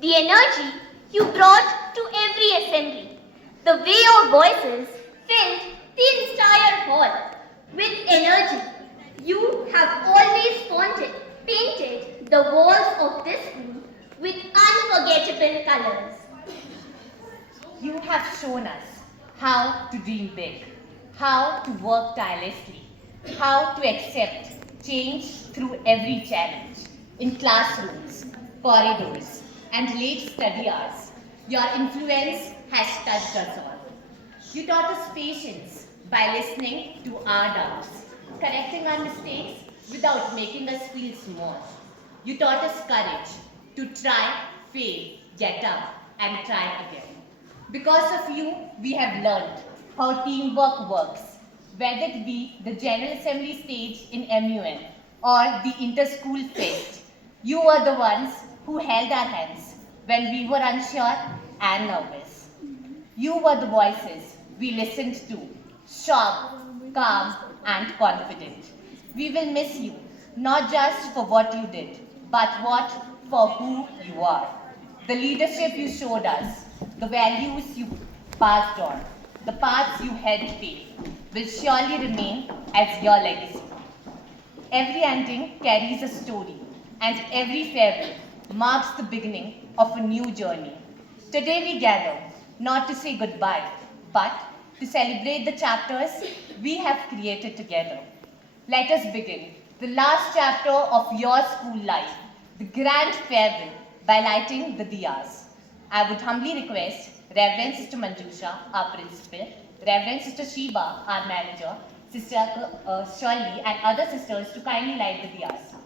the energy you brought to every assembly, the way your voices filled the entire hall with energy. You have always painted the walls of this school with unforgettable colors. You have shown us how to dream big, how to work tirelessly, how to accept change through every challenge. In classrooms, corridors, and late study hours, your influence has touched us all. You taught us patience by listening to our doubts, correcting our mistakes without making us feel small. You taught us courage to try, fail, get up, and try again. Because of you, we have learned how teamwork works, whether it be the General Assembly stage in MUN or the Inter-School Fest. You were the ones who held our hands when we were unsure and nervous. You were the voices we listened to, sharp, calm, and confident. We will miss you, not just for what you did, but for who you are. The leadership you showed us, the values you passed on, the paths you helped pave, will surely remain as your legacy. Every ending carries a story, and every farewell marks the beginning of a new journey. Today we gather not to say goodbye, but to celebrate the chapters we have created together. Let us begin the last chapter of your school life, the grand farewell, by lighting the diyas. I would humbly request Reverend Sister Manjusha, our principal, Reverend Sister Sheba, our manager, Sister Shirley, and other sisters to kindly light the diyas.